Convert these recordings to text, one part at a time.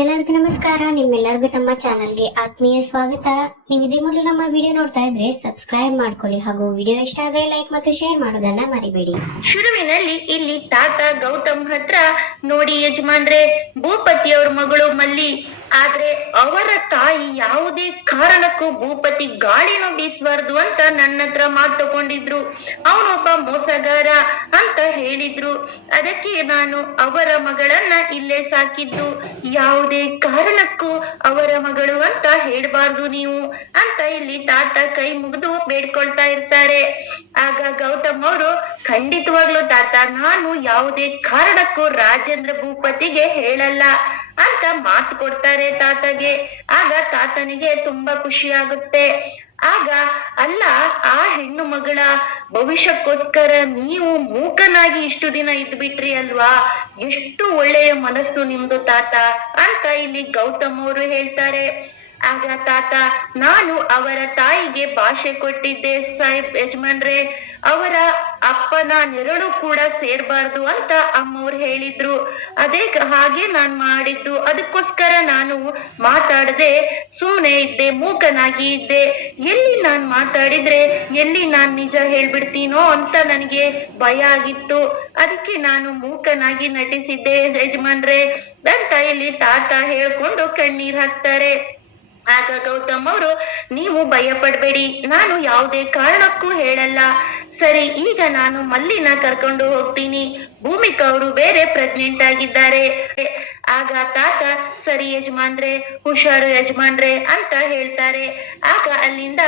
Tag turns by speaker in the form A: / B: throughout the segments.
A: ಎಲ್ಲರಿಗೂ ನಮಸ್ಕಾರ. ನಿಮ್ಮೆಲ್ಲರಿಗೂ ನಮ್ಮ ಚಾನಲ್ಗೆ ಆತ್ಮೀಯ ಸ್ವಾಗತ. ನೀವು ಇದೇ ಮೊದಲು ನಮ್ಮ ವಿಡಿಯೋ ನೋಡ್ತಾ ಇದ್ರೆ ಸಬ್ಸ್ಕ್ರೈಬ್ ಮಾಡ್ಕೊಳ್ಳಿ ಹಾಗೂ ವಿಡಿಯೋ ಇಷ್ಟ ಆದರೆ ಲೈಕ್ ಮತ್ತು ಶೇರ್ ಮಾಡೋದನ್ನ ಮರಿಬೇಡಿ.
B: ಶುರುವಿನಲ್ಲಿ ಇಲ್ಲಿ ತಾತ ಗೌತಮ್ ಹತ್ರ ನೋಡಿ ಯಜಮಾನ್ರೆ ಭೂಪತಿಯವ್ರ ಮಗಳು ಮಲ್ಲಿ ಆದ್ರೆ ಅವರ ತಾಯಿ ಯಾವುದೇ ಕಾರಣಕ್ಕೂ ಭೂಪತಿ ಗಾಳಿನೂ ಬೀಸಬಾರ್ದು ಅಂತ ನನ್ನ ಹತ್ರ ಮಾತು ತಗೊಂಡಿದ್ರು. ಅವನೊಬ್ಬ ಮೋಸಗಾರ ಅಂತ ಹೇಳಿದ್ರು. ಅದಕ್ಕೆ ನಾನು ಅವರ ಮಗಳನ್ನ ಇಲ್ಲೇ ಸಾಕಿದ್ದು. ಯಾವುದೇ ಕಾರಣಕ್ಕೂ ಅವರ ಮಗಳು ಅಂತ ಹೇಳ್ಬಾರ್ದು ನೀವು ಅಂತ ಇಲ್ಲಿ ತಾತ ಕೈ ಮುಗಿದು ಬೇಡ್ಕೊಳ್ತಾ ಇರ್ತಾರೆ. ಆಗ ಗೌತಮ್ ಅವರು, ಖಂಡಿತವಾಗ್ಲೂ ತಾತ, ನಾನು ಯಾವುದೇ ಕಾರಣಕ್ಕೂ ರಾಜೇಂದ್ರ ಭೂಪತಿಗೆ ಹೇಳಲ್ಲ. ಅಂತ ಮಾತು ಕೊಡ್ತಾರೆ ತಾತಗೆ. ಆಗ ತಾತನಿಗೆ ತುಂಬಾ ಖುಷಿ ಆಗುತ್ತೆ ಆಗ, ಅಲ್ಲ, ಆ ಹೆಣ್ಣು ಮಗಳ, ಭವಿಷ್ಯಕ್ಕೋಸ್ಕರ ನೀವು ಮೂಕನಾಗಿ ಇಷ್ಟು ದಿನ ಇದ್ಬಿಟ್ರಿ ಅಲ್ವಾ? ಎಷ್ಟು ಒಳ್ಳೆಯ ಮನಸ್ಸು ನಿಮ್ದು ತಾತ ಅಂತ ಇಲ್ಲಿ ಗೌತಮ್ ಅವರು ಹೇಳ್ತಾರೆ. ಆಗ ತಾತ ನಾನು ಅವರ ತಾಯಿಗೆ ಭಾಷೆ ಕೊಟ್ಟಿದ್ದೆ, ಸಾಹೇಬ್ ಯಜಮಾನ್ರೆ. ಅವರ ಅಪ್ಪನ ನೆರಳು ಕೂಡ ಸೇರ್ಬಾರ್ದು ಅಂತ ಅಮ್ಮವ್ರು ಹೇಳಿದ್ರು. ಅದೇ ಹಾಗೆ ನಾನ್ ಮಾಡಿದ್ದು. ಅದಕ್ಕೋಸ್ಕರ ನಾನು ಮಾತಾಡದೆ ಸುಮ್ಮನೆ ಇದ್ದೆ, ಮೂಕನಾಗಿ ಇದ್ದೆ. ಎಲ್ಲಿ ನಾನ್ ಮಾತಾಡಿದ್ರೆ, ಎಲ್ಲಿ ನಾನ್ ನಿಜ ಹೇಳ್ಬಿಡ್ತೀನೋ ಅಂತ ನನಗೆ ಭಯ ಆಗಿತ್ತು. ಅದಕ್ಕೆ ನಾನು ಮೂಕನಾಗಿ ನಟಿಸಿದ್ದೆ, ಯಜಮಾನ್ರೆ. ನನ್ನ ಇಲ್ಲಿ ತಾತ ಹೇಳ್ಕೊಂಡು ಕಣ್ಣೀರ್ ಹಾಕ್ತಾರೆ. ಆಗ ಗೌತಮ್ ಅವರು, ನೀವು ಭಯ ಪಡಬೇಡಿ ನಾನು ಯಾವುದೇ ಕಾರಣಕ್ಕೂ ಹೇಳಲ್ಲ. ಸರಿ, ಈಗ ನಾನು ಮಲ್ಲಿನ ಕರ್ಕೊಂಡು ಹೋಗ್ತೀನಿ. ಭೂಮಿಕಾ ಅವರು ಬೇರೆ ಪ್ರೆಗ್ನೆಂಟ್ ಆಗಿದ್ದಾರೆ. ಆಗ ತಾತ, ಸರಿ ಯಜಮಾನ್ರೆ, ಹುಷಾರು ಯಜಮಾನ್ರೆ, ಅಂತ ಹೇಳ್ತಾರೆ. ಆಗ ಅಲ್ಲಿಂದ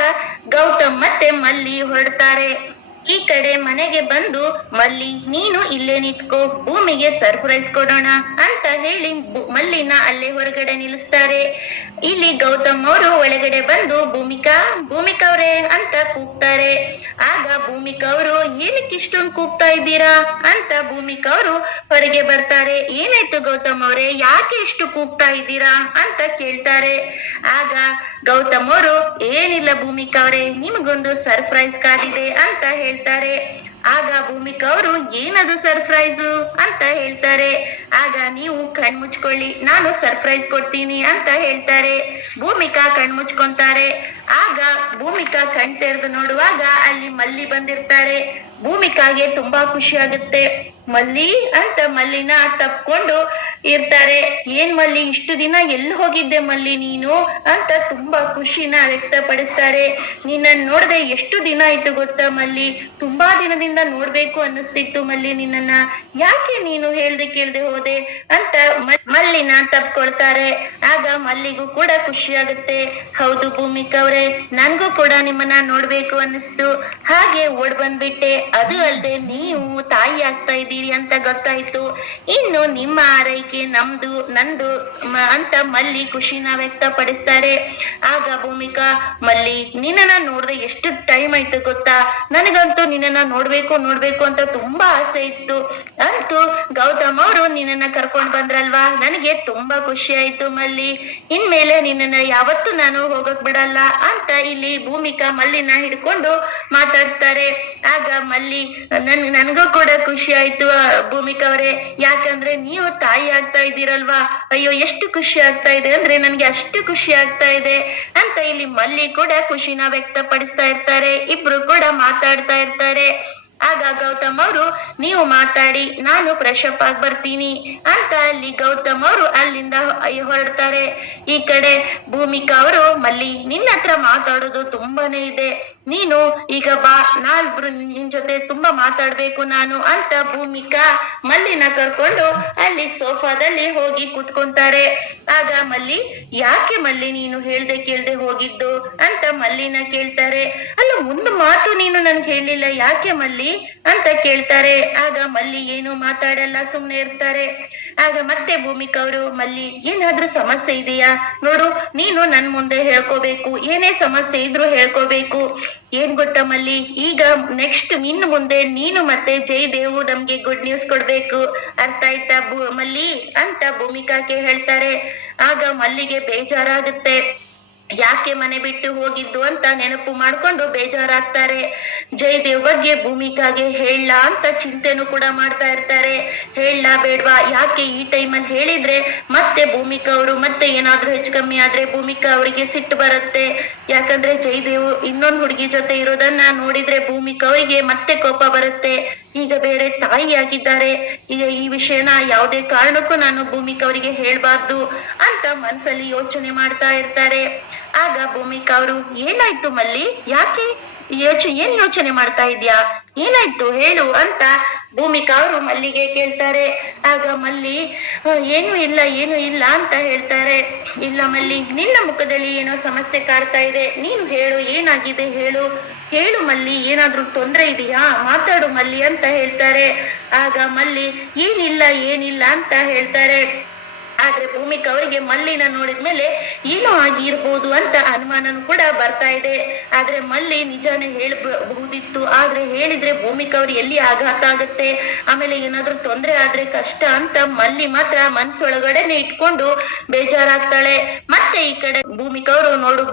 B: ಗೌತಮ್ ಮತ್ತೆ ಮಲ್ಲಿ ಹೊರಡ್ತಾರೆ. ಈ ಕಡೆ ಮನೆಗೆ ಬಂದು ಮಲ್ಲಿ, ನೀನು ಇಲ್ಲೇ ನಿಂತ್ಕೋ, ಭೂಮಿಗೆ ಸರ್ಪ್ರೈಸ್ ಕೊಡೋಣ ಅಂತ ಹೇಳಿ ಮಲ್ಲಿನ ಅಲ್ಲೇ ಹೊರಗಡೆ ನಿಲ್ಲಿಸ್ತಾರೆ. ಇಲ್ಲಿ ಗೌತಮ್ ಅವರು ಒಳಗಡೆ ಬಂದು, ಭೂಮಿಕಾ ಭೂಮಿಕಾ ಅವ್ರೆ ಅಂತ ಕೂಗ್ತಾರೆ. ಆಗ ಭೂಮಿಕಾ ಅವರು, ಏನಕ್ಕೆ ಇಷ್ಟೊಂದು ಕೂಗ್ತಾ ಇದ್ದೀರಾ? ಅಂತ ಭೂಮಿಕಾ ಅವರು ಹೊರಗೆ ಬರ್ತಾರೆ. ಏನಾಯ್ತು ಗೌತಮ್ ಅವರೇ, ಯಾಕೆ ಇಷ್ಟು ಕೂಗ್ತಾ ಇದ್ದೀರಾ? ಅಂತ ಕೇಳ್ತಾರೆ. ಆಗ ಗೌತಮ್ ಅವರು, ಏನಿಲ್ಲ ಭೂಮಿಕಾ ಅವರೇ, ನಿಮಗೊಂದು ಸರ್ಪ್ರೈಸ್ ಕಾದಿದೆ ಅಂತ ಹೇಳ್ತಾರೆ. ಆಗ ಭೂಮಿಕಾ ಅವರು, ಏನದು ಸರ್ಪ್ರೈಸ್? ಅಂತ ಹೇಳ್ತಾರೆ. ಆಗ ನೀವು ಕಣ್ ಮುಚ್ಕೊಳ್ಳಿ, ನಾನು ಸರ್ಪ್ರೈಸ್ ಕೊಡ್ತೀನಿ ಅಂತ ಹೇಳ್ತಾರೆ. ಭೂಮಿಕಾ ಕಣ್ ಮುಚ್ಕೊಂತಾರೆ. ಆಗ ಭೂಮಿಕಾ ಕಣ್ ತೆರೆದು ನೋಡುವಾಗ ಅಲ್ಲಿ ಮಲ್ಲಿ ಬಂದಿರ್ತಾರೆ. ಭೂಮಿಕಾಗೆ ತುಂಬಾ ಖುಷಿ ಆಗುತ್ತೆ. ಮಲ್ಲಿ ಅಂತ ಮಲ್ಲಿನ ತಪ್ಕೊಂಡು ಇರ್ತಾರೆ. ಏನ್ ಮಲ್ಲಿ, ಇಷ್ಟು ದಿನ ಎಲ್ಲಿ ಹೋಗಿದ್ದೆ ಮಲ್ಲಿ ನೀನು ಅಂತ ತುಂಬಾ ಖುಷಿನ ವ್ಯಕ್ತಪಡಿಸ್ತಾರೆ. ನಿನ್ನ ನೋಡದೆ ಎಷ್ಟು ದಿನ ಆಯ್ತು ಗೊತ್ತಾ ಮಲ್ಲಿ? ತುಂಬಾ ದಿನದಿಂದ ನೋಡ್ಬೇಕು ಅನ್ನಿಸ್ತಿತ್ತು ಮಲ್ಲಿ ನಿನ್ನನ್ನ. ಯಾಕೆ ನೀನು ಹೇಳ್ದೆ ಕೇಳ್ದೆ ಹೋದೆ ಅಂತ ಮಲ್ಲಿನ ತಪ್ಕೊಳ್ತಾರೆ. ಆಗ ಮಲ್ಲಿಗೂ ಕೂಡ ಖುಷಿ ಆಗುತ್ತೆ. ಹೌದು ಭೂಮಿಕಾ ಅವ್ರೆ ನನ್ಗೂ ಕೂಡ ನಿಮ್ಮನ್ನ ನೋಡ್ಬೇಕು ಅನ್ನಿಸ್ತು. ಹಾಗೆ ಓಡ್ ಬಂದ್ಬಿಟ್ಟೆ. ಅದು ಅಲ್ಲದೆ ನೀವು ತಾಯಿ ಆಗ್ತಾ ಇದ್ದೀರಿ ಅಂತ ಗೊತ್ತಾಯ್ತು. ಇನ್ನು ನಿಮ್ಮ ಆರೈಕೆ ನಮ್ದು, ನಂದು ಅಂತ ಮಲ್ಲಿ ಖುಷಿನ ವ್ಯಕ್ತಪಡಿಸ್ತಾರೆ. ಆಗ ಭೂಮಿಕಾ, ಮಲ್ಲಿ, ನಿನ್ನನ್ನ ನೋಡ್ದೆ ಎಷ್ಟು ಟೈಮ್ ಆಯ್ತು ಗೊತ್ತಾ? ನನಗಂತೂ ನಿನ್ನನ್ನ ನೋಡ್ಬೇಕು ನೋಡ್ಬೇಕು ಅಂತ ತುಂಬಾ ಆಸೆ ಇತ್ತು. ಅಂತೂ ಗೌತಮ್ ಅವರು ನಿನ್ನನ್ನ ಕರ್ಕೊಂಡ್ ಬಂದ್ರಲ್ವಾ? ನನಗೆ ತುಂಬಾ ಖುಷಿ ಆಯ್ತು ಮಲ್ಲಿ. ಇನ್ಮೇಲೆ ನಿನ್ನನ್ನ ಯಾವತ್ತೂ ನಾನು ಹೋಗಕ್ ಬಿಡಲ್ಲ ಅಂತ ಇಲ್ಲಿ ಭೂಮಿಕಾ ಮಲ್ಲಿನ ಹಿಡ್ಕೊಂಡು ಮಾತಾಡ್ತಾರೆ ಆಗ ಮಲ್ಲಿ ನನ್, ನನಗೂ ಕೂಡ ಖುಷಿ ಆಯ್ತು ಭೂಮಿಕಾ ಅವರೇ ಯಾಕಂದ್ರೆ ನೀವು ತಾಯಿ ಆಗ್ತಾ ಇದ್ದೀರಲ್ವಾ? ಅಯ್ಯೋ, ಎಷ್ಟು ಖುಷಿ ಆಗ್ತಾ ಇದೆ ಅಂದ್ರೆ ನನ್ಗೆ ಅಷ್ಟು ಖುಷಿ ಆಗ್ತಾ ಇದೆ ಅಂತ ಇಲ್ಲಿ ಮಲ್ಲಿ ಕೂಡ ಖುಷಿನ ವ್ಯಕ್ತಪಡಿಸ್ತಾ ಇರ್ತಾರೆ. ಇಬ್ರು ಕೂಡ ಮಾತಾಡ್ತಾ ಇರ್ತಾರೆ. ನೀವು ಮಾತಾಡಿ, ನಾನು ಫ್ರೆಶ್ ಅಪ್ ಆಗಿ ಬರ್ತೀನಿ ಅಂತ ಅಲ್ಲಿ ಗೌತಮ್ ಅವರು ಅಲ್ಲಿಂದ ಹೊರಡ್ತಾರೆ. ಈ ಕಡೆ ಭೂಮಿಕಾ ಅವರು, ಮಲ್ಲಿ, ನಿನ್ನ ಹತ್ರ ಮಾತಾಡೋದು ತುಂಬಾನೇ ಇದೆ. ನೀನು ಈಗ ಬಾ ನಾಲ್ಬ್ರು ನಿನ್ ಜೊತೆ ತುಂಬಾ ಮಾತಾಡ್ಬೇಕು ನಾನು ಅಂತ ಭೂಮಿಕಾ ಮಲ್ಲಿನ ಕರ್ಕೊಂಡು ಅಲ್ಲಿ ಸೋಫಾದಲ್ಲಿ ಹೋಗಿ ಕೂತ್ಕೊಂತಾರೆ. ಆಗ ಮಲ್ಲಿ, ಯಾಕೆ ಮಲ್ಲಿ ನೀನು ಹೇಳ್ದೆ ಕೇಳ್ದೆ ಹೋಗಿದ್ದು? ಅಂತ ಮಲ್ಲಿನ ಕೇಳ್ತಾರೆ. ಅಲ್ಲ, ಒಂದು ಮಾತು ನೀನು ನನ್ಗೆ ಹೇಳಿಲ್ಲ, ಯಾಕೆ ಮಲ್ಲಿ? ಅಂತ ಕೇಳ್ತಾರೆ. ಆಗ ಮಲ್ಲಿ ಏನು ಮಾತಾಡಲ್ಲ, ಸುಮ್ನೆ ಇರ್ತಾರೆ. ಆಗ ಮತ್ತೆ ಭೂಮಿಕ ಅವರು ಮಲ್ಲಿ, ಏನಾದ್ರೂ ಸಮಸ್ಯೆ ಇದೆಯಾ? ನೋಡು, ನೀನು ನನ್ ಮುಂದೆ ಹೇಳ್ಕೋಬೇಕು. ಏನೇ ಸಮಸ್ಯೆ ಇದ್ರೂ ಹೇಳ್ಕೋಬೇಕು. ಏನ್ ಗೊತ್ತಾ ಮಲ್ಲಿ? ಈಗ ನೆಕ್ಸ್ಟ್ ನಿನ್ ಮುಂದೆ ನೀನು ಮತ್ತೆ ಜಯದೇವು ನಮ್ಗೆ ಗುಡ್ ನ್ಯೂಸ್ ಕೊಡ್ಬೇಕು. ಅರ್ಥ ಆಯ್ತಾ ಮಲ್ಲಿ? ಅಂತ ಭೂಮಿಕಾಗೆ ಹೇಳ್ತಾರೆ. ಆಗ ಮಲ್ಲಿಗೆ ಬೇಜಾರಾಗುತ್ತೆ. ಯಾಕೆ ಮನೆ ಬಿಟ್ಟು ಹೋಗಿದ್ದು ಅಂತ ನೆನಪು ಮಾಡ್ಕೊಂಡು ಬೇಜಾರಾಗ್ತಾರೆ. ಜಯದೇವ್ ಬಗ್ಗೆ ಭೂಮಿಕಾಗೆ ಹೇಳ ಅಂತ ಚಿಂತೆನೂ ಕೂಡ ಮಾಡ್ತಾ ಇರ್ತಾರೆ. ಹೇಳ ಬೇಡ್ವಾ, ಯಾಕೆ ಈ ಟೈಮಲ್ಲಿ ಹೇಳಿದ್ರೆ ಮತ್ತೆ ಭೂಮಿಕಾ ಅವರು ಮತ್ತೆ ಏನಾದ್ರೂ ಹೆಚ್ಚು ಕಮ್ಮಿ ಆದ್ರೆ ಭೂಮಿಕಾ ಅವರಿಗೆ ಸಿಟ್ಟು ಬರುತ್ತೆ. ಯಾಕಂದ್ರೆ ಜಯದೇವ್ ಇನ್ನೊಂದು ಹುಡುಗಿ ಜೊತೆ ಇರೋದನ್ನ ನೋಡಿದ್ರೆ ಭೂಮಿಕಾ ಅವರಿಗೆ ಮತ್ತೆ ಕೋಪ ಬರುತ್ತೆ. ಈಗ ಬೇರೆ ತಾಯಿಯಾಗಿದ್ದಾರೆ. ಈಗ ಈ ವಿಷಯನ ಯಾವುದೇ ಕಾರಣಕ್ಕೂ ನಾನು ಭೂಮಿಕಾ ಅವರಿಗೆ ಹೇಳ್ಬಾರ್ದು ಅಂತ ಮನ್ಸಲ್ಲಿ ಯೋಚನೆ ಮಾಡ್ತಾ ಇರ್ತಾರೆ. ಆಗ ಭೂಮಿಕಾ ಅವರು ಏನಾಯ್ತು ಮಲ್ಲಿ? ಯಾಕೆ? ಯೋಚ ಏನ್ ಯೋಚನೆ ಮಾಡ್ತಾ ಇದ್ಯಾ? ಏನಾಯ್ತು? ಹೇಳು ಅಂತ ಭೂಮಿಕಾ ಅವರು ಮಲ್ಲಿಗೆ ಕೇಳ್ತಾರೆ. ಆಗ ಮಲ್ಲಿ "ಆ, ಏನು ಇಲ್ಲ ಏನು ಇಲ್ಲ ಅಂತ ಹೇಳ್ತಾರೆ. ಇಲ್ಲ ಮಲ್ಲಿ, ನಿನ್ನ ಮುಖದಲ್ಲಿ ಏನೋ ಸಮಸ್ಯೆ ಕಾಡ್ತಾ ಇದೆ. ನೀನು ಹೇಳು, ಏನಾಗಿದೆ ಹೇಳು. ಹೇಳು ಮಲ್ಲಿ, ಏನಾದ್ರೂ ತೊಂದರೆ ಇದೆಯಾ? ಮಾತಾಡು ಮಲ್ಲಿ ಅಂತ ಹೇಳ್ತಾರೆ. ಆಗ ಮಲ್ಲಿ, ಏನಿಲ್ಲ ಏನಿಲ್ಲ ಅಂತ ಹೇಳ್ತಾರೆ. ಆದ್ರೆ ಭೂಮಿಕ ಅವರಿಗೆ ಮಲ್ಲಿನ ನೋಡಿದ್ಮೇಲೆ ಏನೋ ಆಗಿರ್ಬೋದು ಅಂತ ಅನುಮಾನನು ಕೂಡ ಬರ್ತಾ ಇದೆ. ಆದ್ರೆ ಮಲ್ಲಿ ನಿಜಾನೇ ಹೇಳ್ಬಹುದಿತ್ತು. ಆದ್ರೆ ಹೇಳಿದ್ರೆ ಭೂಮಿಕ ಅವ್ರು ಎಲ್ಲಿ ಆಘಾತ ಆಗುತ್ತೆ? ಆಮೇಲೆ ಏನಾದ್ರೂ ತೊಂದ್ರೆ ಆದ್ರೆ ಕಷ್ಟ ಅಂತ ಮಲ್ಲಿ ಮಾತ್ರ ಮನ್ಸೊಳಗಡೆನೆ ಇಟ್ಕೊಂಡು ಬೇಜಾರಾಗ್ತಾಳೆ. ಮತ್ತೆ ಈ ಕಡೆ ಭೂಮಿಕವರು ನೋಡು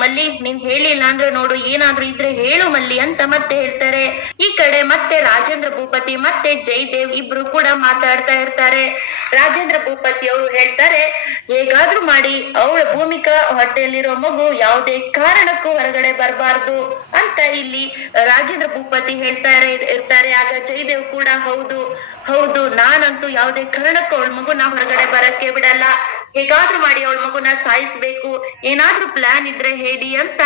B: ಮಲ್ಲಿ, ನೀನ್ ಹೇಳಿಲ್ಲ ಅಂದ್ರೆ ನೋಡು, ಏನಾದ್ರೂ ಇದ್ರೆ ಹೇಳು ಮಲ್ಲಿ ಅಂತ ಮತ್ತೆ ಹೇಳ್ತಾರೆ. ಈ ಕಡೆ ಮತ್ತೆ ರಾಜೇಂದ್ರ ಭೂಪತಿ ಮತ್ತೆ ಜಯದೇವ್ ಇಬ್ರು ಕೂಡ ಮಾತಾಡ್ತಾ ಇರ್ತಾರೆ. ರಾಜೇಂದ್ರ ಭೂಪತಿ ಅವರು ಹೇಳ್ತಾರೆ, ಹೇಗಾದ್ರೂ ಮಾಡಿ, ಅವಳ ಭೂಮಿಕಾ ಹೊಟ್ಟೆಯಲ್ಲಿರೋ ಮಗು ಯಾವುದೇ ಕಾರಣಕ್ಕೂ ಹೊರಗಡೆ ಬರಬಾರ್ದು ಅಂತ ಇಲ್ಲಿ ರಾಜೇಂದ್ರ ಭೂಪತಿ ಹೇಳ್ತಾರೆ, ಇರ್ತಾರೆ. ಆಗ ಜಯದೇವ್ ಕೂಡ, ಹೌದು ಹೌದು, ನಾನಂತೂ ಯಾವುದೇ ಕಾರಣಕ್ಕೂ ಅವಳ ನಾ ಹೊರಗಡೆ ಬರಕ್ಕೆ ಬಿಡಲ್ಲ. ಹೇಗಾದ್ರೂ ಮಾಡಿ ಅವಳ ಮಗುನ ಸಾಯಿಸ್ಬೇಕು. ಏನಾದ್ರೂ ಪ್ಲಾನ್ ಇದ್ರೆ ಹೇಳಿ ಅಂತ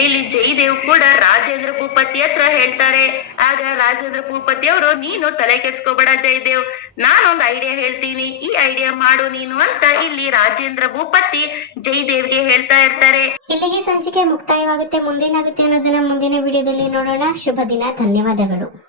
B: ಇಲ್ಲಿ ಜಯದೇವ್ ಕೂಡ ರಾಜೇಂದ್ರ ಭೂಪತಿ ಹತ್ರ ಹೇಳ್ತಾರೆ. ಆಗ ರಾಜೇಂದ್ರ ಭೂಪತಿ ಅವರು, ನೀನು ತಲೆ ಕೆಡ್ಸ್ಕೋಬೇಡ ಜಯದೇವ್. ನಾನೊಂದು ಐಡಿಯಾ ಹೇಳ್ತೀನಿ. ಈ ಐಡಿಯಾ ಮಾಡು ನೀನು ಅಂತ ಇಲ್ಲಿ ರಾಜೇಂದ್ರ ಭೂಪತಿ ಜಯದೇವ್ಗೆ ಹೇಳ್ತಾ ಇರ್ತಾರೆ.
A: ಇಲ್ಲಿಗೆ ಸಂಚಿಕೆ ಮುಕ್ತಾಯವಾಗುತ್ತೆ. ಮುಂದೇನಾಗುತ್ತೆ ಅನ್ನೋದನ್ನ ಮುಂದಿನ ವಿಡಿಯೋದಲ್ಲಿ ನೋಡೋಣ. ಶುಭ ದಿನ. ಧನ್ಯವಾದಗಳು.